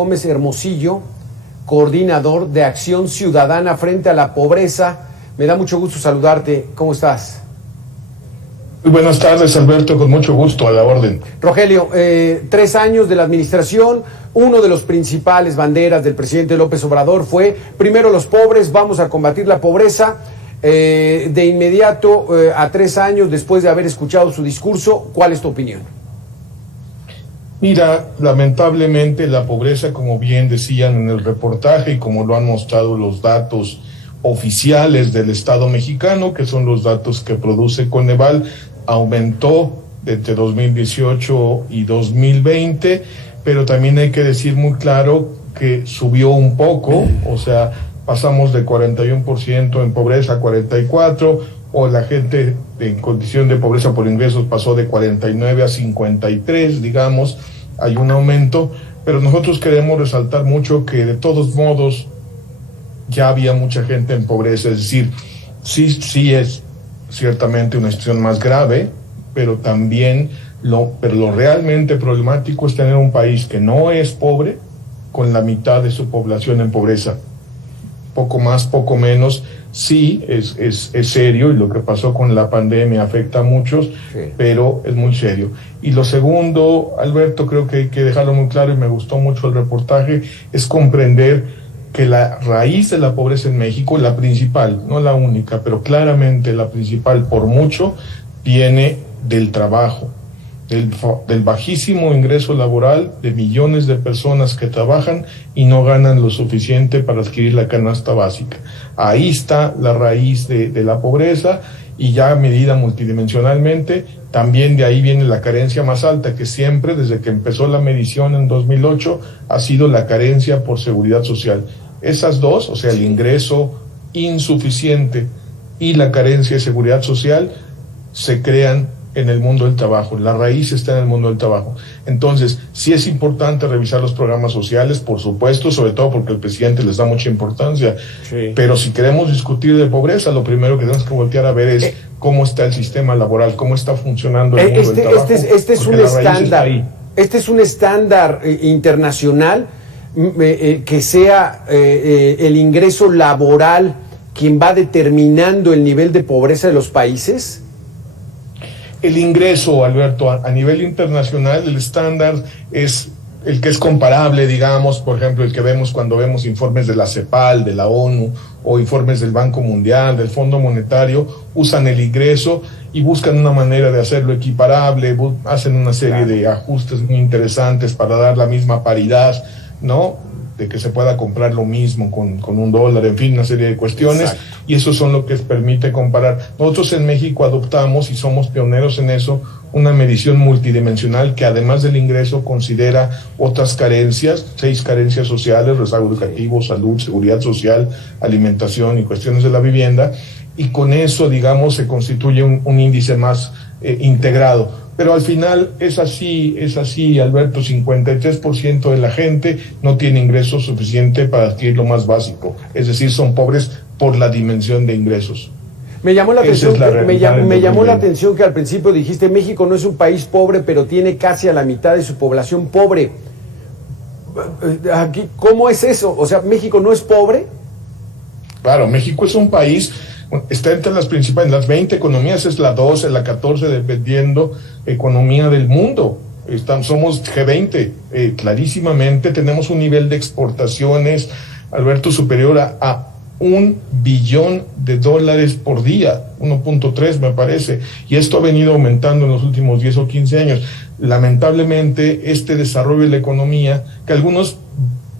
Gómez Hermosillo, coordinador de Acción Ciudadana frente a la pobreza. Me da mucho gusto saludarte. ¿Cómo estás? Muy buenas tardes, Alberto, con mucho gusto, a la orden. Rogelio, 3 años de la administración, uno de los principales banderas del presidente López Obrador fue, primero los pobres, vamos a combatir la pobreza. De inmediato, a 3 años después de haber escuchado su discurso, ¿cuál es tu opinión? Mira, lamentablemente la pobreza, como bien decían en el reportaje y como lo han mostrado los datos oficiales del Estado mexicano, que son los datos que produce Coneval, aumentó entre 2018 y 2020, pero también hay que decir muy claro que subió un poco, o sea, pasamos de 41% en pobreza a 44%, o la gente en condición de pobreza por ingresos pasó de 49 a 53, digamos, hay un aumento, pero nosotros queremos resaltar mucho que de todos modos ya había mucha gente en pobreza, es decir, sí es ciertamente una situación más grave, pero también lo realmente problemático es tener un país que no es pobre con la mitad de su población en pobreza. Poco más, poco menos, sí es serio, y lo que pasó con la pandemia afecta a muchos, sí, pero es muy serio. Y lo segundo, Alberto, creo que hay que dejarlo muy claro, y me gustó mucho el reportaje, es comprender que la raíz de la pobreza en México, la principal, no la única, pero claramente la principal por mucho, viene del trabajo, del bajísimo ingreso laboral de millones de personas que trabajan y no ganan lo suficiente para adquirir la canasta básica. Ahí está la raíz de la pobreza, y ya medida multidimensionalmente, también de ahí viene la carencia más alta, que siempre, desde que empezó la medición en 2008, ha sido la carencia por seguridad social. Esas dos, o sea, el ingreso insuficiente y la carencia de seguridad social, se crean en el mundo del trabajo, la raíz está en el mundo del trabajo. Entonces, sí es importante revisar los programas sociales, por supuesto, sobre todo porque el presidente les da mucha importancia, sí, pero si queremos discutir de pobreza, lo primero que tenemos que voltear a ver es cómo está el sistema laboral, cómo está funcionando el mundo del trabajo. Este es un estándar internacional, que sea el ingreso laboral quien va determinando el nivel de pobreza de los países. El ingreso, Alberto, a nivel internacional, el estándar es el que es comparable, digamos, por ejemplo, el que vemos cuando vemos informes de la CEPAL, de la ONU, o informes del Banco Mundial, del Fondo Monetario, usan el ingreso y buscan una manera de hacerlo equiparable, hacen una serie de ajustes muy interesantes para dar la misma paridad, ¿no?, de que se pueda comprar lo mismo con $1, en fin, una serie de cuestiones. Exacto. Y eso son lo que permite comparar. Nosotros en México adoptamos, y somos pioneros en eso, una medición multidimensional que además del ingreso considera otras carencias, 6 carencias sociales: rezago educativo, salud, seguridad social, alimentación y cuestiones de la vivienda, y con eso, digamos, se constituye un índice más integrado. Pero al final es así, Alberto, 53% de la gente no tiene ingreso suficiente para adquirir lo más básico, es decir, son pobres por la dimensión de ingresos. Me llamó la atención, me llamó la atención que al principio dijiste, México no es un país pobre, pero tiene casi a la mitad de su población pobre. Aquí, ¿cómo es eso? O sea, ¿México no es pobre? Claro, México es un país, está entre las principales, las 20 economías, es la 12, la 14, dependiendo economía del mundo. Somos G20, clarísimamente, tenemos un nivel de exportaciones, Alberto, superior a $1 billón por día, 1.3 me parece, y esto ha venido aumentando en los últimos 10 o 15 años. Lamentablemente, este desarrollo de la economía, que algunos,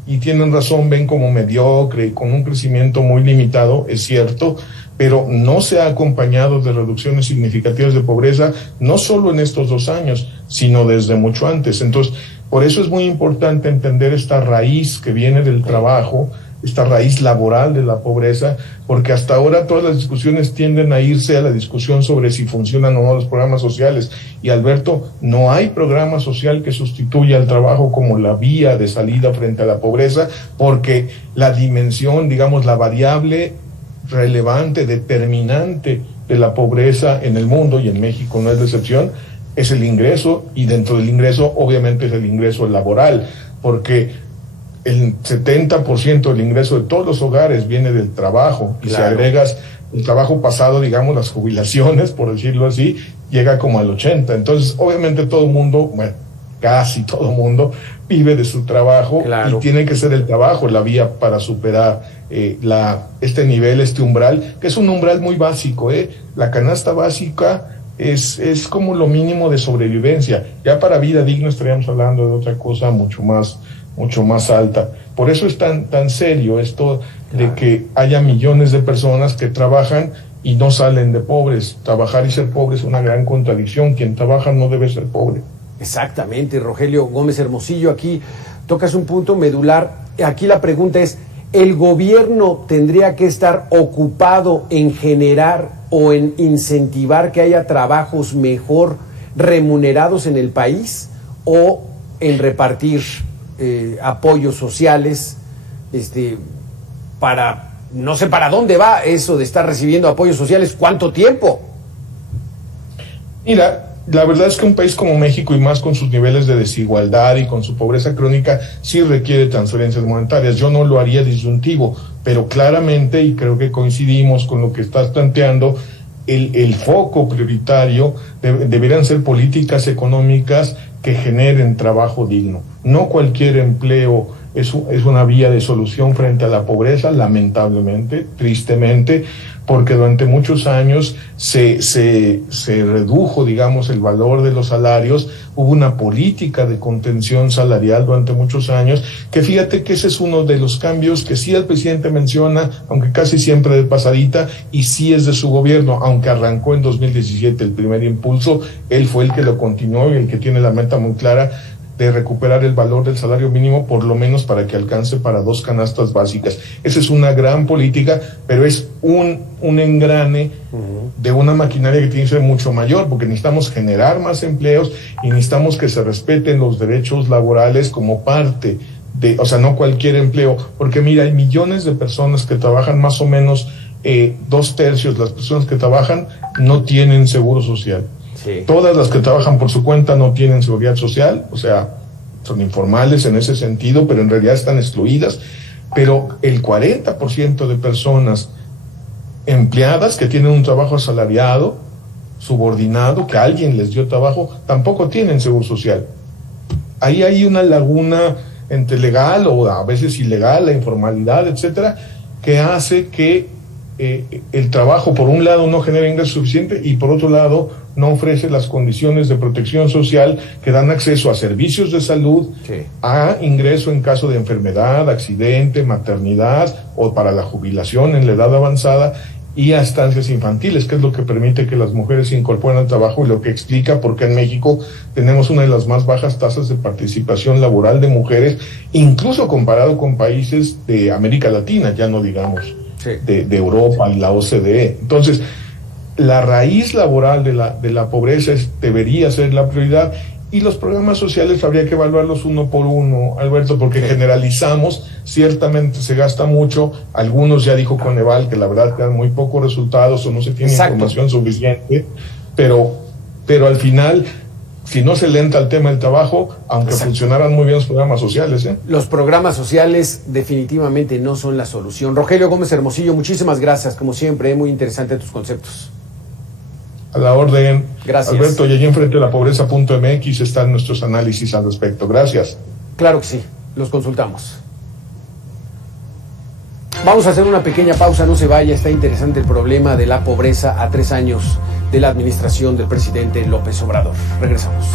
y tienen razón, ven como mediocre y con un crecimiento muy limitado, es cierto, pero no se ha acompañado de reducciones significativas de pobreza, no solo en estos 2 años, sino desde mucho antes. Entonces, por eso es muy importante entender esta raíz que viene del trabajo, esta raíz laboral de la pobreza, porque hasta ahora todas las discusiones tienden a irse a la discusión sobre si funcionan o no los programas sociales. Y Alberto, no hay programa social que sustituya al trabajo como la vía de salida frente a la pobreza, porque la dimensión, digamos, la variable relevante, determinante de la pobreza en el mundo, y en México no es la excepción, es el ingreso, y dentro del ingreso obviamente es el ingreso laboral, porque el 70% del ingreso de todos los hogares viene del trabajo, y si agregas el trabajo pasado, digamos, las jubilaciones, por decirlo así, llega como al 80%. Entonces, obviamente todo el mundo, bueno, casi todo el mundo vive de su trabajo, y tiene que ser el trabajo la vía para superar este nivel, este umbral, que es un umbral muy básico. La canasta básica es como lo mínimo de sobrevivencia. Ya para vida digna estaríamos hablando de otra cosa mucho más alta. Por eso es tan serio esto de que haya millones de personas que trabajan y no salen de pobres. Trabajar y ser pobre es una gran contradicción. Quien trabaja no debe ser pobre. Exactamente, Rogelio Gómez Hermosillo, aquí tocas un punto medular. Aquí la pregunta es, ¿el gobierno tendría que estar ocupado en generar o en incentivar que haya trabajos mejor remunerados en el país, o en repartir apoyos sociales para, no sé para dónde va eso de estar recibiendo apoyos sociales? ¿Cuánto tiempo? Mira, la verdad es que un país como México, y más con sus niveles de desigualdad y con su pobreza crónica, sí requiere transferencias monetarias. Yo no lo haría disyuntivo, pero claramente, y creo que coincidimos con lo que estás planteando, el foco prioritario deberían ser políticas económicas que generen trabajo digno. No cualquier empleo es una vía de solución frente a la pobreza, lamentablemente, tristemente, porque durante muchos años se redujo, digamos, el valor de los salarios. Hubo una política de contención salarial durante muchos años, que fíjate que ese es uno de los cambios que sí el presidente menciona, aunque casi siempre de pasadita, y sí es de su gobierno, aunque arrancó en 2017 el primer impulso, él fue el que lo continuó y el que tiene la meta muy clara de recuperar el valor del salario mínimo, por lo menos para que alcance para 2 canastas básicas. Esa es una gran política, pero es un engrane de una maquinaria que tiene que ser mucho mayor, porque necesitamos generar más empleos y necesitamos que se respeten los derechos laborales como parte de, o sea, no cualquier empleo, porque mira, hay millones de personas que trabajan, más o menos 2/3 las personas que trabajan no tienen seguro social. Sí. Todas las que trabajan por su cuenta no tienen seguridad social, o sea, son informales en ese sentido, pero en realidad están excluidas. Pero el 40% de personas empleadas que tienen un trabajo asalariado, subordinado, que alguien les dio trabajo, tampoco tienen seguro social. Ahí hay una laguna entre legal o a veces ilegal, la informalidad, etcétera, que hace que el trabajo, por un lado, no genera ingreso suficiente y por otro lado, no ofrece las condiciones de protección social que dan acceso a servicios de salud, sí, a ingreso en caso de enfermedad, accidente, maternidad o para la jubilación en la edad avanzada, y a estancias infantiles, que es lo que permite que las mujeres se incorporen al trabajo y lo que explica por qué en México tenemos una de las más bajas tasas de participación laboral de mujeres, incluso comparado con países de América Latina, ya no digamos sí, de Europa y la OCDE. Entonces, la raíz laboral de la pobreza debería ser la prioridad, y los programas sociales habría que evaluarlos uno por uno, Alberto, porque generalizamos, ciertamente se gasta mucho, algunos ya dijo Coneval que la verdad que dan muy pocos resultados o no se tiene información suficiente, pero al final, si no se le entra al tema del trabajo, aunque funcionaran muy bien los programas sociales. Los programas sociales definitivamente no son la solución. Rogelio Gómez Hermosillo, muchísimas gracias, como siempre, muy interesante tus conceptos. A la orden. Gracias. Alberto, y allí enfrente de la pobreza.mx están nuestros análisis al respecto. Gracias. Claro que sí, los consultamos. Vamos a hacer una pequeña pausa, no se vaya, está interesante el problema de la pobreza a 3 años de la administración del presidente López Obrador. Regresamos.